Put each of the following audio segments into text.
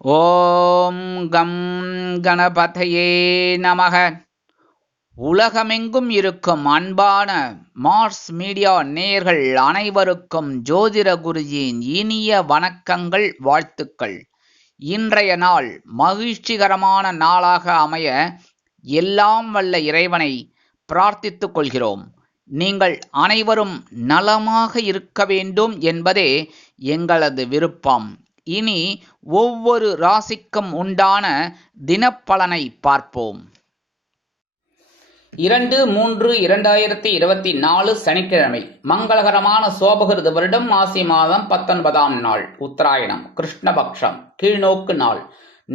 ஓம் come கணபதையே நமக. உலகமெங்கும் இருக்கும் அன்பான மார்ஸ் மீடியா நேயர்கள் அனைவருக்கும் ஜோதிட குருஜியின் இனிய வணக்கங்கள், வாழ்த்துக்கள். இன்றைய நாள் மகிழ்ச்சிகரமான நாளாக அமைய எல்லாம் வல்ல இறைவனை பிரார்த்தித்துக் கொள்கிறோம். நீங்கள் அனைவரும் நலமாக இருக்க வேண்டும் என்பதே எங்களது விருப்பம். இனி ஒவ்வொரு ராசிக்கும் உண்டான தினப்பலனை பார்ப்போம். 2/3/2024 சனிக்கிழமை, மங்களகரமான சோபகிருது வருடம் மாசி மாதம் 19ஆம் நாள், உத்தராயணம், கிருஷ்ணபக்ஷம், கீழ்நோக்கு நாள்.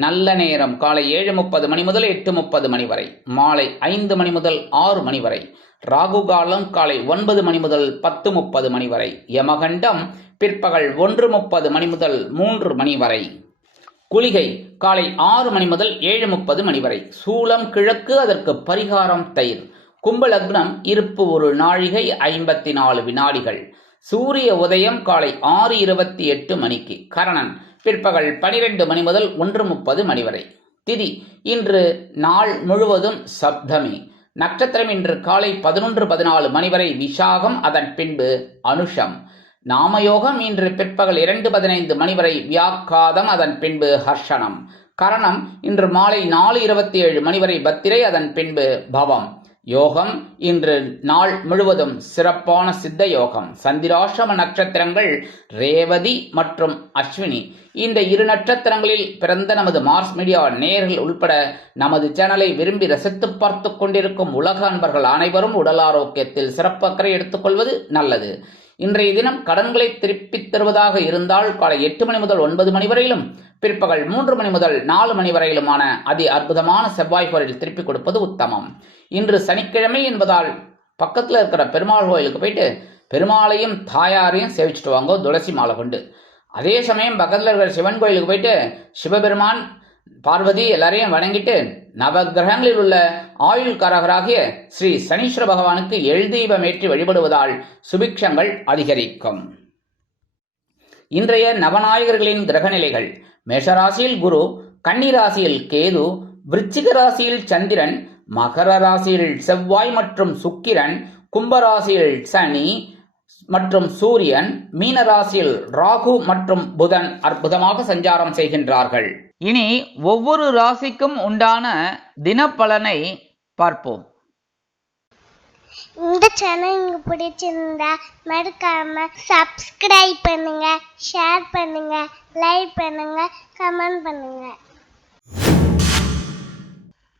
நல்ல நேரம் காலை 7:30 மணி முதல் 8:30 மணி வரை, மாலை 5 மணி முதல் 6 மணி வரை. ராகு காலம் காலை 9 மணி முதல் 10:30 மணி வரை. யமகண்டம் பிற்பகல் 1:30 மணி முதல் 3 மணி வரை. குளிகை காலை 6 மணி முதல் 7:30 மணி வரை. சூலம் கிழக்கு, அதற்கு பரிகாரம் தயிர். கும்பலக்னம் இருப்பு 1 நாழிகை 54 வினாடிகள். சூரிய உதயம் காலை 6:28 மணிக்கு. கரணன் பிற்பகல் 12 மணி முதல் 1:30 மணி வரை. திதி இன்று நாள் முழுவதும் சப்தமி. நட்சத்திரம் இன்று காலை 11:14 மணி வரை விசாகம், அதன் பின்பு அனுஷம். நாமயோகம் இன்று பிற்பகல் 2:15 மணி வரை வியாக்காதம், அதன் பின்பு ஹர்ஷனம். கரணம் இன்று மாலை 4:27 மணி வரை பத்திரை, அதன் பின்பு பவம். யோகம் இன்று நாள் முழுவதும் சிறப்பான சித்த யோகம். சந்திராசிரம நட்சத்திரங்கள் ரேவதி மற்றும் அஸ்வினி. இந்த 2 நட்சத்திரங்களில் பிறந்த நமது மார்ஸ் மீடியா நேயர்கள் உள்பட நமது சேனலை விரும்பி ரசித்து பார்த்து கொண்டிருக்கும் உலக அன்பர்கள் அனைவரும் உடல் ஆரோக்கியத்தில் சிறப்பு அக்கறை எடுத்துக்கொள்வது நல்லது. இன்றைய தினம் கடன்களை திருப்பித் தருவதாக இருந்தால் காலை 8 மணி முதல் 9 மணி வரையிலும், பிற்பகல் 3 மணி முதல் 4 மணி வரையிலுமான அதி அற்புதமான செவ்வாய் கோயிலில் திருப்பிக் கொடுப்பது உத்தமம். இன்று சனிக்கிழமை என்பதால் பக்கத்தில் இருக்கிற பெருமாள் கோயிலுக்கு போயிட்டு பெருமாளையும் தாயாரையும் சேவிச்சுட்டு வாங்க, துளசி மாலை கொண்டு. அதே சமயம் பக்கத்தில் இருக்கிற சிவன் கோயிலுக்கு போயிட்டு சிவபெருமான், பார்வதி எல்லாரையும் வணங்கிட்டு நவகிரகங்களில் உள்ள ஆயுள் காரகராகிய ஸ்ரீ சனீஸ்வர பகவானுக்கு எள்தீபம் ஏற்றி வழிபடுவதால் சுபிக்ஷங்கள் அதிகரிக்கும். இன்றைய நவநாயகர்களின் கிரகநிலைகள்: மேஷராசியில் குரு, கன்னி ராசியில் கேது, விருச்சிக ராசியில் சந்திரன், மகர ராசியில் செவ்வாய் மற்றும் சுக்கிரன், கும்பராசியில் சனி மற்றும் சூரியன், மீன ராசியில் ராகு மற்றும் புதன் அற்புதமாக சஞ்சாரம் செய்கின்றார்கள். இனி ஒவ்வொரு ராசிக்கும் உண்டான தினப்பலனை பார்ப்போம். இந்த சேனல் உங்களுக்கு பிடிச்சிருந்தா மறக்காம சப்ஸ்கிரைப் பண்ணுங்க, ஷேர் பண்ணுங்க, லைக் பண்ணுங்க, கமெண்ட் பண்ணுங்க.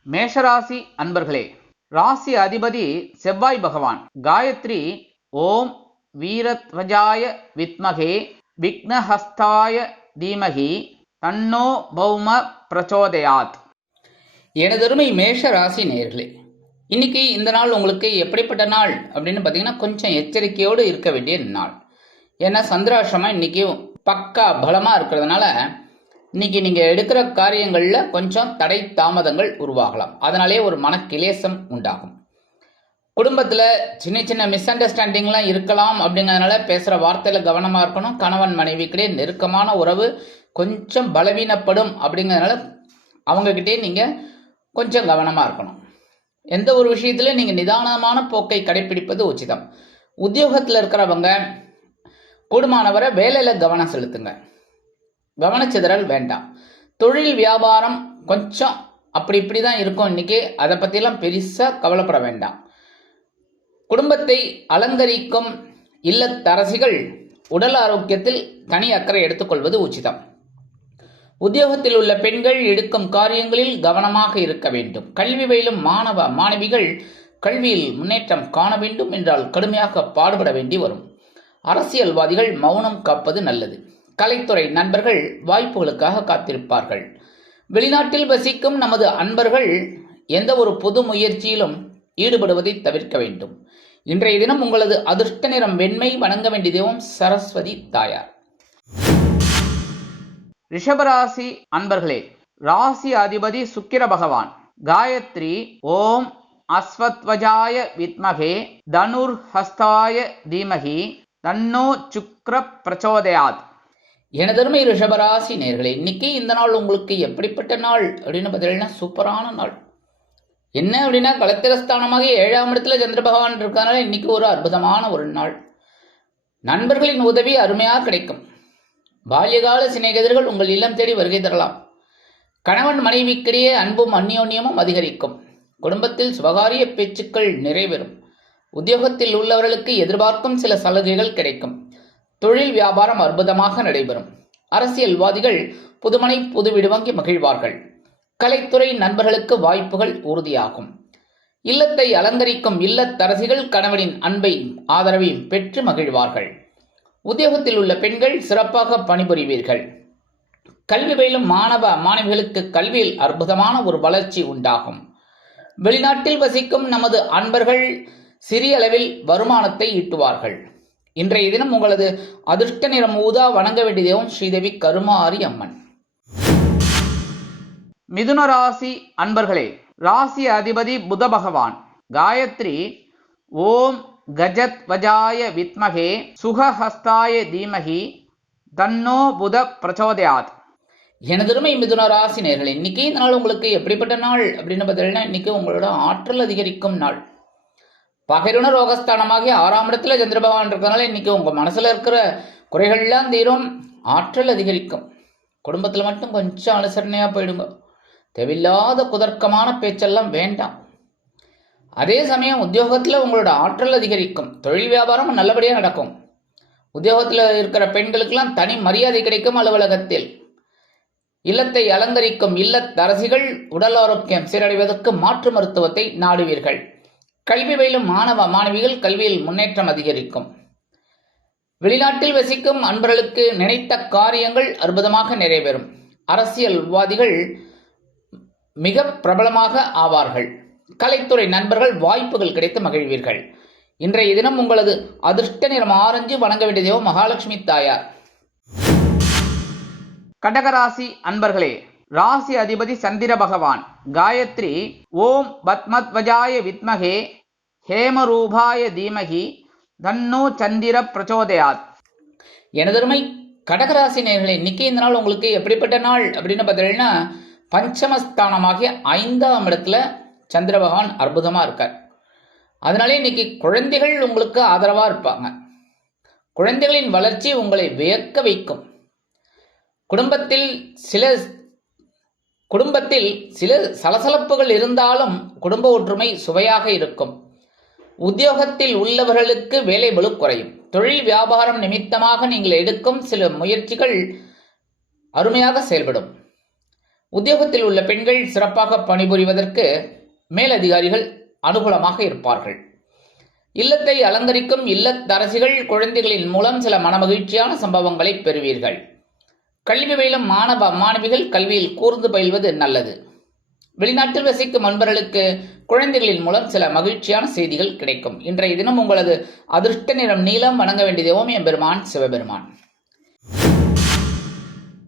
மேஷராசி அன்பர்களே, ராசி அதிபதி செவ்வாய் பகவான். காயத்ரி ஓம் வீரத்வஜாய வித்மகே விக்னஹஸ்தாய தீமகி தன்னோ பௌம பிரச்சோதயாத். எனதருமை மேஷ ராசி நேயர்களே, இன்னைக்கு இந்த நாள் உங்களுக்கு எப்படிப்பட்ட நாள் அப்படின்னு பார்த்தீங்கன்னா கொஞ்சம் எச்சரிக்கையோடு இருக்க வேண்டிய நாள். ஏன்னா சந்திராசிரமம் இன்னைக்கு பக்கா பலமாக இருக்கிறதுனால இன்னைக்கு நீங்கள் எடுக்கிற காரியங்களில் கொஞ்சம் தடை தாமதங்கள் உருவாகலாம். அதனாலே ஒரு மனக்கிலேசம் உண்டாகும். குடும்பத்தில் சின்ன சின்ன மிஸ் அண்டர்ஸ்டாண்டிங்லாம் இருக்கலாம். அப்படிங்கிறதுனால பேசுகிற வார்த்தையில் கவனமாக இருக்கணும். கணவன் மனைவிக்கிட்டே நெருக்கமான உறவு கொஞ்சம் பலவீனப்படும். அப்படிங்கிறதுனால அவங்கக்கிட்டே நீங்கள் கொஞ்சம் கவனமாக இருக்கணும். எந்த ஒரு விஷயத்துலையும் நீங்கள் நிதானமான போக்கை கடைப்பிடிப்பது உச்சிதம். உத்தியோகத்தில் இருக்கிறவங்க கூடுமானவரை வேலையில் கவனம் செலுத்துங்க. கவனச்சிதறல் வேண்டாம். தொழில் வியாபாரம் கொஞ்சம் அப்படி இப்படி தான் இருக்கும் இன்னைக்கு. அதை பற்றிலாம் பெருசாக கவலைப்பட வேண்டாம். குடும்பத்தை அலங்கரிக்கும் இல்லத்தரசிகள் உடல் ஆரோக்கியத்தில் தனி அக்கறை எடுத்துக்கொள்வது உச்சிதம். உத்தியோகத்தில் உள்ள பெண்கள் எடுக்கும் காரியங்களில் கவனமாக இருக்க வேண்டும். கல்வி பயிலும் மாணவ மாணவிகள் கல்வியில் முன்னேற்றம் காண வேண்டும் என்றால் கடுமையாக பாடுபட வேண்டி வரும். அரசியல்வாதிகள் மௌனம் காப்பது நல்லது. கலைத்துறை நண்பர்கள் வாய்ப்புகளுக்காக காத்திருப்பார்கள். வெளிநாட்டில் வசிக்கும் நமது அன்பர்கள் எந்த ஒரு பொது முயற்சியிலும் ஈடுபடுவதை தவிர்க்க வேண்டும். இன்றைய தினம் உங்களது அதிர்ஷ்ட நிறம் வெண்மை. வணங்க வேண்டிய தெய்வம் சரஸ்வதி தாயார். ரிஷபராசி அன்பர்களே, ராசி அதிபதி சுக்கிர பகவான். காயத்ரி ஓம் அஸ்வத்வஜாய வித்மகே தனுர் ஹஸ்தாய தீமகி தன்னோ சுக்ர பிரச்சோதயாத். எனதருமை ரிஷபராசி நேர்களே, இன்னைக்கு இந்த நாள் உங்களுக்கு எப்படிப்பட்ட நாள் அப்படின்னு பார்த்தீங்கன்னா சூப்பரான நாள். என்ன அப்படின்னா கலத்திரஸ்தானமாக 7ஆம் இடத்துல சந்திர பகவான் இருக்கனால இன்னைக்கு ஒரு அற்புதமான ஒரு நாள். நண்பர்களின் உதவி அருமையாக கிடைக்கும். பால்யகால சிநேகிதர்கள் உங்கள் இல்லம் தேடி வருகை தரலாம். கணவன் மனைவிக்கிடையே அன்பும் அந்யோன்யமும் அதிகரிக்கும். குடும்பத்தில் சுபகாரிய பேச்சுக்கள் நிறைவேறும். உத்தியோகத்தில் உள்ளவர்களுக்கு எதிர்பார்க்கும் சில சலுகைகள் கிடைக்கும். தொழில் வியாபாரம் அற்புதமாக நடைபெறும். அரசியல்வாதிகள் புதுமனை புது வீடு வாங்கி மகிழ்வார்கள். கலைத்துறை நண்பர்களுக்கு வாய்ப்புகள் உறுதியாகும். இல்லத்தை அலங்கரிக்கும் இல்லத்தரசிகள் கணவனின் அன்பையும் ஆதரவையும் பெற்று மகிழ்வார்கள். உத்தியோகத்தில் உள்ள பெண்கள் சிறப்பாக பணிபுரிவீர்கள். கல்வி பயிலும் மாணவ மாணவிகளுக்கு கல்வியில் அற்புதமான ஒரு வளர்ச்சி உண்டாகும். வெளிநாட்டில் வசிக்கும் நமது அன்பர்கள் சிறிய அளவில் வருமானத்தை ஈட்டுவார்கள். இன்றைய தினம் உங்களது அதிர்ஷ்ட நிறம் ஊதா. வணங்க வேண்டிய தெய்வம் ஸ்ரீதேவி கருமாரி அம்மன். மிதுன ராசி அன்பர்களே, ராசி அதிபதி புத பகவான். காயத்ரி ஓம் கஜத் வஜாய வித்மகே சுகஹஸ்தாய தீமகி தன்னோ புத பிரச்சோதயாத். எனதருமை மிதுன ராசி நேர்களே, இன்னைக்கு இந்த நாள் உங்களுக்கு எப்படிப்பட்ட நாள் அப்படின்னு பார்த்தீங்கன்னா இன்னைக்கு உங்களோட ஆற்றல் அதிகரிக்கும் நாள். பகைருண ரோகஸ்தானமாகி 6ஆம் இடத்துல சந்திர பகவான் இருக்கிறதுனால இன்னைக்கு உங்க மனசுல இருக்கிற குறைகள்லாம் தீரும். ஆற்றல் அதிகரிக்கும். குடும்பத்தில் மட்டும் கொஞ்சம் அனுசரணையா போயிடுங்க. தேவையில்லாத குதர்க்கமான பேச்செல்லாம் வேண்டாம். அதே சமயம் உத்தியோகத்தில் உங்களோட ஆற்றல் அதிகரிக்கும். தொழில் வியாபாரம் நல்லபடியாக நடக்கும். உத்தியோகத்தில் இருக்கிற பெண்களுக்கெல்லாம் தனி மரியாதை கிடைக்கும். அலுவலகத்தில் இல்லத்தை அலங்கரிக்கும் இல்லத்தரசிகள் உடல் ஆரோக்கியம் சீரடைவதற்கு மாற்று மருத்துவத்தை நாடுவீர்கள். கல்வி பயிலும் மாணவ மாணவிகள் கல்வியில் முன்னேற்றம் அதிகரிக்கும். வெளிநாட்டில் வசிக்கும் அன்பர்களுக்கு நினைத்த காரியங்கள் அற்புதமாக நிறைவேறும். அரசியல்வாதிகள் மிக பிரபலமாக ஆவார்கள். கலைத்துறை நண்பர்கள் வாய்ப்புகள் கிடைத்து மகிழ்வீர்கள். இன்றைய தினம் உங்களது அதிர்ஷ்ட நிறம் ஆரஞ்சு. வணங்க வேண்டிய தெய்வம் மகாலட்சுமி தாயார். கடகராசி அன்பர்களே, ராசி அதிபதி சந்திர பகவான். காயத்ரி ஓம் பத்மத்வஜாய வித்மகே ஹேமரூபாய தீமகி தன்னோ சந்திர பிரச்சோதயாத். எனதருமை கடகராசி நேயர்களே, இன்னைக்கு இந்த நாள் உங்களுக்கு எப்படிப்பட்ட நாள் அப்படின்னு பார்த்தீங்கன்னா பஞ்சமஸ்தானமாகிய 5ஆம் இடத்துல சந்திர பகவான் அற்புதமா இருக்கார். அதனாலே இன்னைக்கு குழந்தைகள் உங்களுக்கு ஆதரவா இருப்பாங்க. குழந்தைகளின் வளர்ச்சி உங்களை வியக்க வைக்கும். குடும்பத்தில் சில சலசலப்புகள் இருந்தாலும் குடும்ப ஒற்றுமை சுவையாக இருக்கும். உத்தியோகத்தில் உள்ளவர்களுக்கு வேலை பளு குறையும். தொழில் வியாபாரம் நிமித்தமாக நீங்கள் எடுக்கும் சில முயற்சிகள் அருமையாக செயல்படும். உத்தியோகத்தில் உள்ள பெண்கள் சிறப்பாக பணிபுரிவதற்கு மேலதிகாரிகள் அனுகூலமாக இருப்பார்கள். இல்லத்தை அலங்கரிக்கும் இல்லத்தரசிகள் குழந்தைகளின் மூலம் சில மனமகிழ்ச்சியான சம்பவங்களை பெறுவீர்கள். கல்வி பயிலும் மாணவ மாணவிகள் கல்வியில் கூர்ந்து பயில்வது நல்லது. வெளிநாட்டில் வசிக்கும் அன்பர்களுக்கு குழந்தைகளின் மூலம் சில மகிழ்ச்சியான செய்திகள் கிடைக்கும். இன்றைய தினம் உங்களது அதிர்ஷ்ட நிறம் நீலம். வணங்க வேண்டிய தெய்வம் எம்பெருமான் சிவபெருமான்.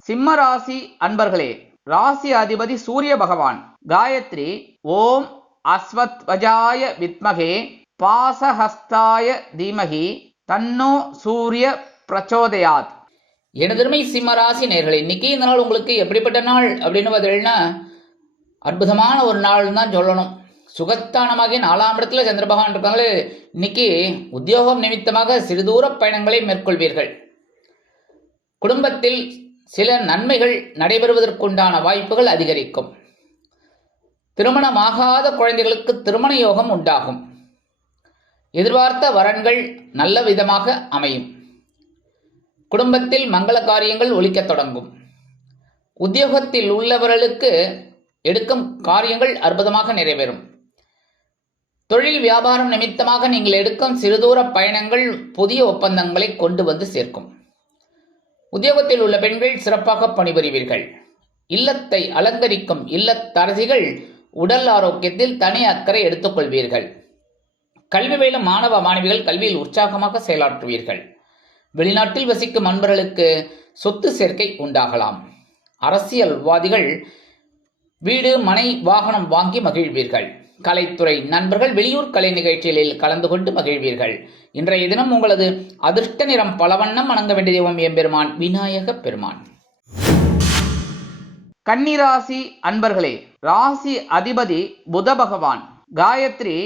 சிம்ம ராசி அன்பர்களே, ராசி அதிபதி சூரிய பகவான். காயத்ரி ஓம் அஸ்வத்வஜாய வித்மகே பாசஹஸ்தாய தீமகி தன்னோ சூரிய பிரச்சோதயாத். எனதருமை சிம்மராசி நேயர்களே, இன்னைக்கு இந்த நாள் உங்களுக்கு எப்படிப்பட்ட நாள் அப்படின்னு பார்த்தீங்கன்னா அற்புதமான ஒரு நாள் தான் சொல்லணும். சுகஸ்தானமாகி 4ஆம் இடத்துல சந்திர பகவான் இருக்காங்களே, இன்னைக்கு உத்தியோகம் நிமித்தமாக சிறு தூர பயணங்களை மேற்கொள்வீர்கள். குடும்பத்தில் சில நன்மைகள் நடைபெறுவதற்குண்டான வாய்ப்புகள் அதிகரிக்கும். திருமணமாகாத குழந்தைகளுக்கு திருமண யோகம் உண்டாகும். எதிர்பார்த்த வரன்கள் நல்ல விதமாக அமையும். குடும்பத்தில் மங்கள காரியங்கள் ஒலிக்கத் தொடங்கும். உத்தியோகத்தில் உள்ளவர்களுக்கு எடுக்கும் காரியங்கள் அற்புதமாக நிறைவேறும். தொழில் வியாபாரம் நிமித்தமாக நீங்கள் எடுக்கும் சிறுதூர பயணங்கள் புதிய ஒப்பந்தங்களை கொண்டு வந்து சேர்க்கும். உத்தியோகத்தில் உள்ள பெண்கள் சிறப்பாக பணிபுரிவீர்கள். இல்லத்தை அலங்கரிக்கும் இல்லத்தரசிகள் உடல் ஆரோக்கியத்தில் தனி அக்கறை எடுத்துக்கொள்வீர்கள். கல்வி பயிலும் மாணவ மாணவிகள் கல்வியில் உற்சாகமாக செயலாற்றுவீர்கள். வெளிநாட்டில் வசிக்கும் அன்பர்களுக்கு சொத்து சேர்க்கை உண்டாகலாம். அரசியல்வாதிகள் வீடு மனை வாகனம் வாங்கி மகிழ்வீர்கள். கலைத்துறை நண்பர்கள் வெளியூர் கலை நிகழ்ச்சிகளில் கலந்து கொண்டு மகிழ்வீர்கள். இன்றைய தினம் உங்களது அதிர்ஷ்ட நிறம் பலவண்ணம். வணங்க வேண்டிய தெய்வம் எம்பெருமான் விநாயக பெருமான். கன்னிராசி அன்பர்களே, ராசி அதிபதி புத பகவான். காயத்ரி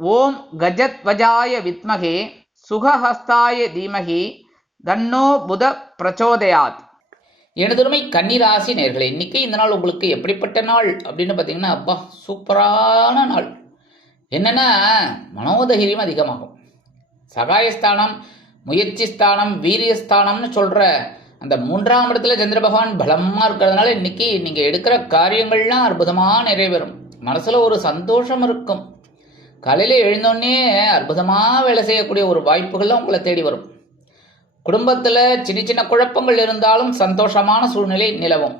ஓம் கஜத்வஜாய வித்மகே சுகஹஸ்தாய தீமகி தன்னோ புத பிரச்சோதயாத். எனதுமை கன்னிராசி நேர்களே, இன்னைக்கு இந்த நாள் உங்களுக்கு எப்படிப்பட்ட நாள் அப்படின்னு பார்த்தீங்கன்னா, அப்பா சூப்பரான நாள். என்னென்னா மனோதைரியம் அதிகமாகும். சகாயஸ்தானம், முயற்சி ஸ்தானம், வீரியஸ்தானம்னு சொல்கிற அந்த 3ஆம் இடத்துல சந்திர பகவான் பலமாக இருக்கிறதுனால இன்னைக்கு நீங்கள் எடுக்கிற காரியங்கள்லாம் அற்புதமாக நிறைவேறும். மனசில் ஒரு சந்தோஷம் இருக்கும். காலையில் எழுந்தோடனே அற்புதமாக வேலை செய்யக்கூடிய ஒரு வாய்ப்புகள்லாம் உங்களை தேடி வரும். குடும்பத்தில் சின்ன சின்ன குழப்பங்கள் இருந்தாலும் சந்தோஷமான சூழ்நிலை நிலவும்.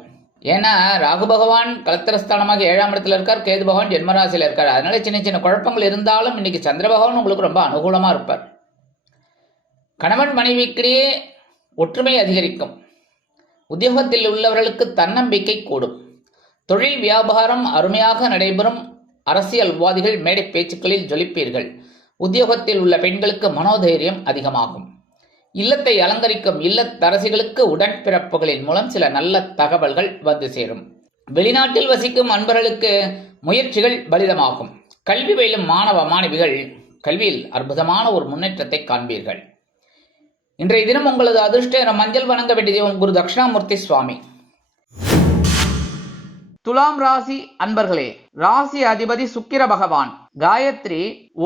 ஏன்னா ராகு பகவான் கலத்திரஸ்தானமாக 7ஆம் இடத்துல இருக்கார், கேது பகவான் ஜென்மராசியில் இருக்கார். அதனால சின்ன சின்ன குழப்பங்கள் இருந்தாலும் இன்னைக்கு சந்திர பகவான் உங்களுக்கு ரொம்ப அனுகூலமாக இருப்பார். கணவன் மனைவிக்கிடையே ஒற்றுமை அதிகரிக்கும். உத்தியோகத்தில் உள்ளவர்களுக்கு தன்னம்பிக்கை கூடும். தொழில் வியாபாரம் அருமையாக நடைபெறும். அரசியல்வாதிகள் மேடை பேச்சுக்களில் ஜொலிப்பீர்கள். உத்தியோகத்தில் உள்ள பெண்களுக்கு மனோதைரியம் அதிகமாகும். இல்லத்தை அலங்கரிக்கும் இல்லத்தரசிகளுக்கு உடன்பிறப்புகளின் மூலம் சில நல்ல தகவல்கள் வந்து சேரும். வெளிநாட்டில் வசிக்கும் அன்பர்களுக்கு முயற்சிகள் பலிதமாகும். கல்வி பயிலும் மாணவ மாணவிகள் கல்வியில் அற்புதமான ஒரு முன்னேற்றத்தை காண்பீர்கள். இன்றைய தினம் உங்களது அதிர்ஷ்ட மஞ்சள். வணங்க வேண்டிய தெய்வம் குரு தட்சிணாமூர்த்தி சுவாமி. துலாம் ராசி அன்பர்களே, ராசி அதிபதி சுக்கிர பகவான். காயத்ரி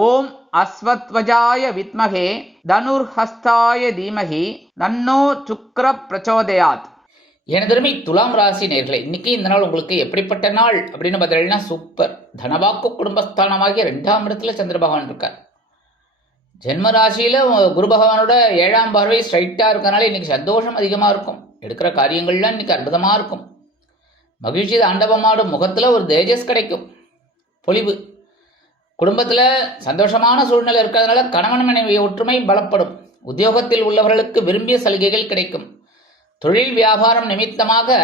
ஓம் அஸ்வத்வஜாய வித்மகே தனுர்ஹஸ்தாய தீமகி தன்னோ சுக்ர பிரச்சோதயாத். எனதருமை துலாம் ராசி நேர்களே, இன்னைக்கு இந்த நாள் உங்களுக்கு எப்படிப்பட்ட நாள் அப்படின்னு பார்த்தீங்கன்னா சூப்பர். தனவாக்கு குடும்பஸ்தானமாகிய 2ஆம் இடத்துல சந்திர பகவான் இருக்கார். ஜென்ம ராசியில் குரு பகவானோட 7ஆம் பார்வை ஸ்ட்ரைட்டாக இருக்கனால இன்னைக்கு சந்தோஷம் அதிகமாக இருக்கும். எடுக்கிற காரியங்கள்லாம் இன்னைக்கு அற்புதமாக இருக்கும். மகிழ்ச்சி தாண்டவமாடும். முகத்தில் ஒரு தேஜஸ் கிடைக்கும், பொலிவு. குடும்பத்தில் சந்தோஷமான சூழ்நிலை இருக்கிறதுனால கணவன் மனைவி ஒற்றுமை பலப்படும். உத்தியோகத்தில் உள்ளவர்களுக்கு விரும்பிய சலுகைகள் கிடைக்கும். தொழில் வியாபாரம் நிமித்தமாக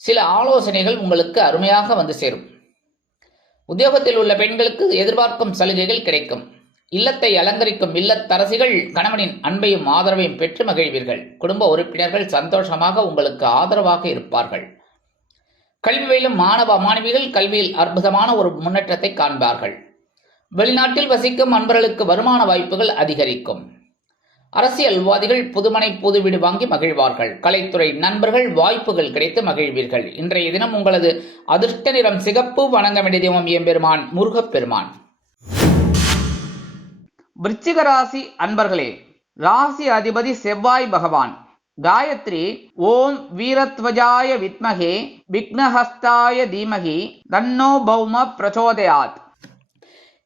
சில ஆலோசனைகள் உங்களுக்கு அருமையாக வந்து சேரும். உத்தியோகத்தில் உள்ள பெண்களுக்கு எதிர்பார்க்கும் சலுகைகள் கிடைக்கும். இல்லத்தை அலங்கரிக்கும் இல்லத்தரசிகள் கணவனின் அன்பையும் ஆதரவையும் பெற்று மகிழ்வீர்கள். குடும்ப உறுப்பினர்கள் சந்தோஷமாக உங்களுக்கு ஆதரவாக இருப்பார்கள். கல்வி பயிலும் மாணவ மாணவிகள் கல்வியில் அற்புதமான ஒரு முன்னேற்றத்தை காண்பார்கள். வெளிநாட்டில் வசிக்கும் அன்பர்களுக்கு வருமான வாய்ப்புகள் அதிகரிக்கும். அரசியல்வாதிகள் புதுமனை புது வீடு வாங்கி மகிழ்வார்கள். கலைத்துறை நண்பர்கள் வாய்ப்புகள் கிடைத்து மகிழ்வீர்கள். இன்றைய தினம் உங்களது அதிர்ஷ்ட நிறம் சிகப்பு. வணங்க வேண்டிய தெய்வம் எம்பெருமான் முருகப்பெருமான். விருச்சிக ராசி அன்பர்களே, ராசி அதிபதி செவ்வாய் பகவான். காயத்ரி ஓம் வீரத்வஜாய வித்மகே விக்னஹஸ்தாய தீமகி தன்னோ பௌம பிரச்சோதயாத்.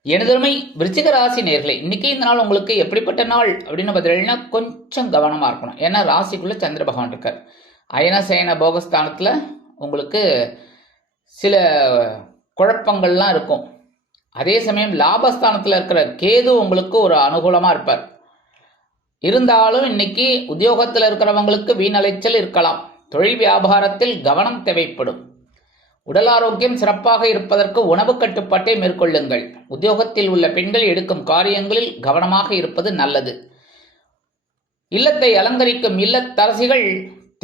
எனதருமை விருச்சிக ராசி நேர்களே, இன்னைக்கு இந்த நாள் உங்களுக்கு எப்படிப்பட்ட நாள் அப்படின்னு பார்த்தீங்கன்னா கொஞ்சம் கவனமாக இருக்கணும். ஏன்னா ராசிக்குள்ளே சந்திர பகவான் இருக்கார். அயனசயன போகஸ்தானத்தில் உங்களுக்கு சில குழப்பங்கள்லாம் இருக்கும். அதே சமயம் லாபஸ்தானத்தில் இருக்கிற கேது உங்களுக்கு ஒரு அனுகூலமாக இருப்பார். இருந்தாலும் இன்னைக்கு உத்தியோகத்தில் இருக்கிறவங்களுக்கு வீணலைச்சல் இருக்கலாம். தொழில் வியாபாரத்தில் கவனம் தேவைப்படும். உடல் ஆரோக்கியம் சிறப்பாக இருப்பதற்கு உணவு கட்டுப்பாட்டை மேற்கொள்ளுங்கள். உத்தியோகத்தில் உள்ள பெண்கள் எடுக்கும் காரியங்களில் கவனமாக இருப்பது நல்லது. இல்லத்தை அலங்கரிக்கும் இல்லத்தரசிகள்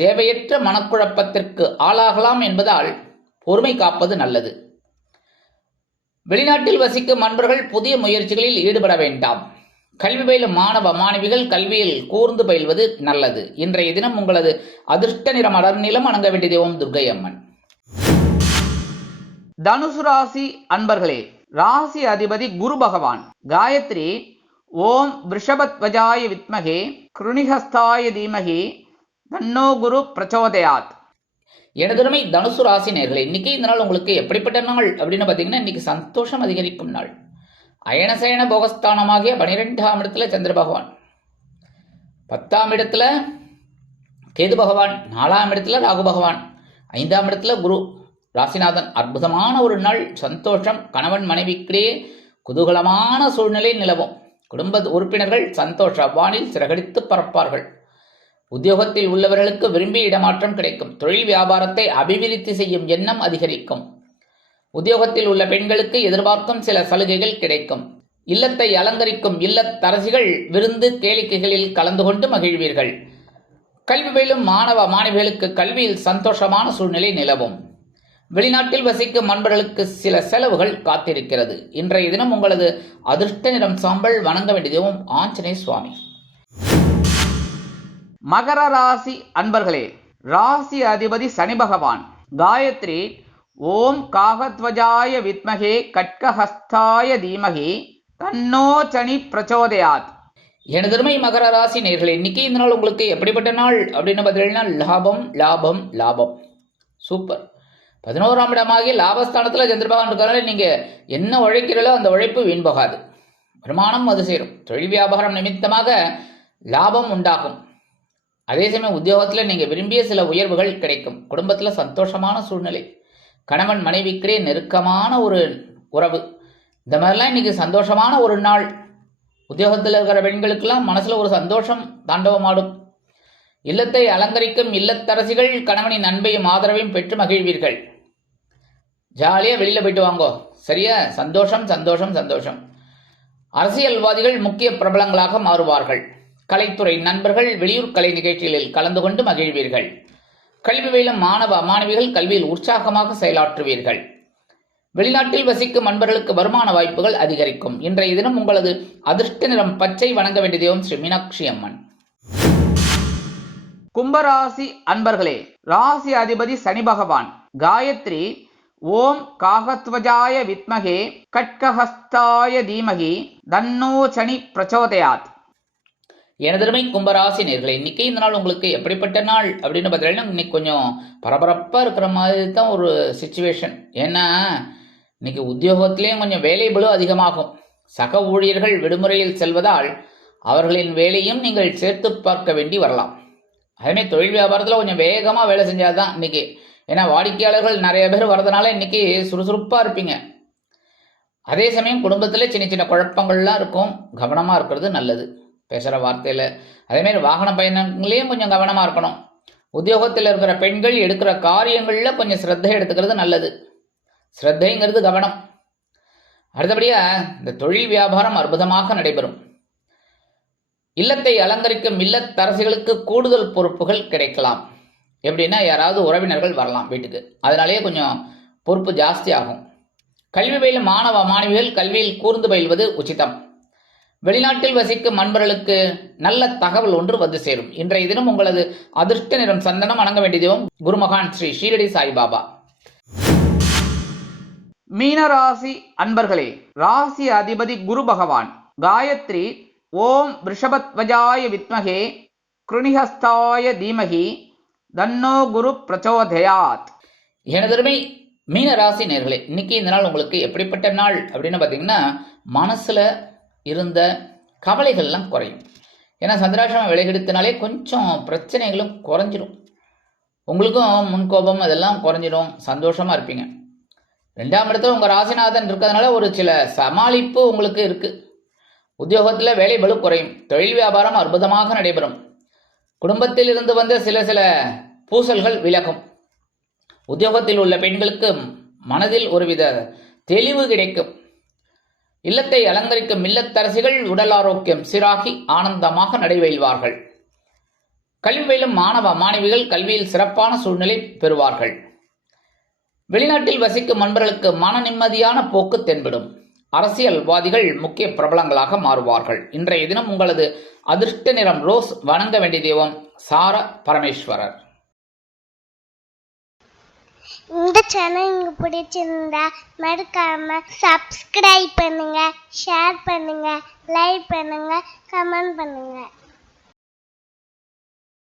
தேவையற்ற மனக்குழப்பத்திற்கு ஆளாகலாம் என்பதால் பொறுமை காப்பது நல்லது. வெளிநாட்டில் வசிக்கும் அன்பர்கள் புதிய முயற்சிகளில் ஈடுபட வேண்டாம். கல்வி பயிலும் மாணவ மாணவிகள் கல்வியில் கூர்ந்து பயில்வது நல்லது. இன்றைய தினம் உங்களது அதிர்ஷ்ட நிறம் அடர் நிலம். வணங்க வேண்டிய தெய்வம் துர்க்கை அம்மன். தனுசு ராசி அன்பர்களே, ராசி அதிபதி குரு பகவான். காயத்ரி ஓம் விருஷபத்வஜாய வித்மகே கிருணிஹஸ்தாய தீமகி தன்னோ குரு பிரச்சோதயாத். எனதுமை தனுசு ராசி நேர்களே, இன்னைக்கு இந்த நாள் உங்களுக்கு எப்படிப்பட்ட நாள் அப்படின்னு பார்த்தீங்கன்னா இன்னைக்கு சந்தோஷம் அதிகரிக்கும் நாள். அயனசயன போகஸ்தானமாகிய 12ஆம் இடத்துல சந்திர பகவான், 10ஆம் இடத்துல கேது பகவான், 4ஆம் இடத்துல ராகு பகவான், 5ஆம் இடத்துல குரு ராசிநாதன். அற்புதமான ஒரு நாள். சந்தோஷம். கணவன் மனைவிக்கிடையே குதூகலமான சூழ்நிலை நிலவும். குடும்ப உறுப்பினர்கள் சந்தோஷ வானில் சிறகடித்து பறப்பார்கள். உத்தியோகத்தில் உள்ளவர்களுக்கு விரும்பிய இடமாற்றம் கிடைக்கும். தொழில் வியாபாரத்தை அபிவிருத்தி செய்யும் எண்ணம் அதிகரிக்கும். உத்தியோகத்தில் உள்ள பெண்களுக்கு எதிர்பார்க்கும் சில சலுகைகள் கிடைக்கும். இல்லத்தை அலங்கரிக்கும் இல்லத்தரசிகள் விருந்து கேளிக்கைகளில் கலந்து கொண்டு மகிழ்வீர்கள். கல்வி பயிலும் மாணவ மாணவிகளுக்கு கல்வியில் சந்தோஷமான சூழ்நிலை நிலவும். வெளிநாட்டில் வசிக்கும் நண்பர்களுக்கு சில செலவுகள் காத்திருக்கிறது. இன்றைய தினம் உங்களது அதிர்ஷ்ட நிறம் சாம்பல். வணங்க வேண்டியதும் ஆஞ்சநேய சுவாமி. மகர ராசி அன்பர்களே, ராசி அதிபதி சனி பகவான். காயத்ரி ஓம் காகத்வஜாய வித்மகே கட்கஹஸ்தாய தீமகி தன்னோ சனி பிரச்சோதயாத். எனதருமை மகர ராசி நேயர்களே, இன்னைக்கு இந்த நாள் உங்களுக்கு எப்படிப்பட்ட நாள் அப்படின்னு பார்த்தீங்கன்னா லாபம் லாபம் லாபம். சூப்பர். 11ஆம் இடமாகி லாபஸ்தானத்தில் சந்திரபகவான் இருக்கிறனால நீங்கள் என்ன உழைக்கிறீங்களோ அந்த உழைப்பு வீண் போகாது. வருமானம் அது சேரும். தொழில் வியாபாரம் நிமித்தமாக லாபம் உண்டாகும். அதே சமயம் உத்தியோகத்தில் நீங்கள் விரும்பிய சில உயர்வுகள் கிடைக்கும். குடும்பத்தில் சந்தோஷமான சூழ்நிலை. கணவன் மனைவிக்கிடையே நெருக்கமான ஒரு உறவு. இந்த மாதிரிலாம் இன்னைக்கு சந்தோஷமான ஒரு நாள். உத்தியோகத்தில் இருக்கிற பெண்களுக்கெல்லாம் மனசில் ஒரு சந்தோஷம் தாண்டவமாடும். இல்லத்தை அலங்கரிக்கும் இல்லத்தரசிகள் கணவனின் அன்பையும் ஆதரவையும் பெற்று மகிழ்வீர்கள். ஜாலியாக வெளியில் போயிட்டு வாங்கோ. சரியா? சந்தோஷம் சந்தோஷம் சந்தோஷம். அரசியல்வாதிகள் முக்கிய பிரபலங்களாக மாறுவார்கள். கலைத்துறை நண்பர்கள் வெளியூர் கலை நிகழ்ச்சிகளில் கலந்து கொண்டு மகிழ்வீர்கள். கல்வி பயிலும் மாணவ மாணவிகள் கல்வியில் உற்சாகமாக செயலாற்றுவீர்கள். வெளிநாட்டில் வசிக்கும் நண்பர்களுக்கு வருமான வாய்ப்புகள் அதிகரிக்கும். இன்றைய தினம் உங்களது அதிர்ஷ்ட நிறம் பச்சை. வணங்க வேண்டிய தெய்வம் ஸ்ரீ மீனாட்சி அம்மன். கும்பராசி அன்பர்களே, ராசி அதிபதி சனி பகவான். காயத்ரி ஓம் காகத்வஜாய வித்மகே கட்கஹஸ்தாய தீமகி தன்னோ சனி பிரச்சோதயாத். எனதருமை கும்பராசி நேயர்களே, இன்னைக்கு இந்த நாள் உங்களுக்கு எப்படிப்பட்ட நாள் அப்படின்னு பார்த்தீங்கன்னா இன்னைக்கு கொஞ்சம் பரபரப்பாக இருக்கிற மாதிரி தான் ஒரு சிச்சுவேஷன். ஏன்னா இன்னைக்கு உத்தியோகத்திலேயும் கொஞ்சம் வேலை பளு அதிகமாகும். சக ஊழியர்கள் விடுமுறையில் செல்வதால் அவர்களின் வேலையும் நீங்கள் சேர்த்து பார்க்க வேண்டி வரலாம். அதுமாதிரி தொழில் வியாபாரத்தில் கொஞ்சம் வேகமாக வேலை செஞ்சால் தான் இன்றைக்கி. ஏன்னா வாடிக்கையாளர்கள் நிறைய பேர் வரதுனால இன்றைக்கி சுறுசுறுப்பாக இருப்பீங்க. அதே சமயம் குடும்பத்தில் சின்ன சின்ன குழப்பங்கள்லாம் இருக்கும். கவனமாக இருக்கிறது நல்லது பேசுகிற வார்த்தையில். அதேமாரி வாகன பயணங்களையும் கொஞ்சம் கவனமாக இருக்கணும். உத்தியோகத்தில் இருக்கிற பெண்கள் எடுக்கிற காரியங்களில் கொஞ்சம் ஸ்ரத்தை எடுத்துக்கிறது நல்லது. ஸ்ரத்தைங்கிறது கவனம். அடுத்தபடியாக இந்த தொழில் வியாபாரம் அற்புதமாக நடைபெறும். இல்லத்தை அலங்கரிக்கும் இல்லத்தரசிகளுக்கு கூடுதல் பொறுப்புகள் கிடைக்கலாம். எப்படின்னா யாராவது உறவினர்கள் வரலாம் வீட்டுக்கு. அதனாலேயே கொஞ்சம் பொறுப்பு ஜாஸ்தி ஆகும். கல்வி பயிலும் மாணவ மாணவிகள் கல்வியில் கூர்ந்து பயில்வது உச்சிதம். வெளிநாட்டில் வசிக்கும் நண்பர்களுக்கு நல்ல தகவல் ஒன்று வந்து சேரும். இன்றைய தினம் உங்களது அதிர்ஷ்ட நிறம் சந்தனம். வணங்க வேண்டிய தெய்வம் குருமகான் ஸ்ரீ ஷீரடி சாய்பாபா. மீனராசி அன்பர்களே, ராசி அதிபதி குரு பகவான். காயத்ரி ஓம் ரிஷபத்வஜாய வித்மகே கிருணிஹஸ்தாய தீமகி தன்னோ குரு பிரச்சோதயாத். எனதருமை மீன ராசி நேயர்களே, இன்னைக்கு இந்த நாள் உங்களுக்கு எப்படிப்பட்ட நாள் அப்படின்னு பார்த்தீங்கன்னா மனசில் இருந்த கவலைகள்லாம் குறையும். ஏன்னா சந்திராசிரமம் விலகெடுத்தனாலே கொஞ்சம் பிரச்சனைகளும் குறைஞ்சிரும். உங்களுக்கும் முன்கோபம் அதெல்லாம் குறைஞ்சிரும். சந்தோஷமாக இருப்பீங்க. 2ஆம் இடத்துல உங்கள் ராசிநாதன் இருக்கிறதுனால ஒரு சில சமாளிப்பு உங்களுக்கு இருக்குது. உத்தியோகத்தில் வேலை பளு குறையும். தொழில் வியாபாரம் அற்புதமாக நடைபெறும். குடும்பத்தில் இருந்து வந்த சில பூசல்கள் விலகும். உத்தியோகத்தில் உள்ள பெண்களுக்கு மனதில் ஒருவித தெளிவு கிடைக்கும். இல்லத்தை அலங்கரிக்கும் இல்லத்தரசிகள் உடல் ஆரோக்கியம் சீராகி ஆனந்தமாக நடைபெறுவார்கள். கல்வி பயிலும் மாணவ மாணவிகள் கல்வியில் சிறப்பான சூழ்நிலை பெறுவார்கள். வெளிநாட்டில் வசிக்கும் நண்பர்களுக்கு மன நிம்மதியான போக்கு தென்படும். அரசியல்வாதிகள் முக்கிய பிரபலங்களாக மாறுவார்கள். இன்றைய தினம் உங்களது அதிர்ஷ்ட நிறம் ரோஸ். வணங்க வேண்டிய தெய்வம் சார பரமேஸ்வரர். இந்த சேனல் உங்களுக்கு பிடிச்சிருந்தா மறக்காம சப்ஸ்கிரைப் பண்ணுங்க, ஷேர் பண்ணுங்க, லைக் பண்ணுங்க, கமெண்ட் பண்ணுங்க.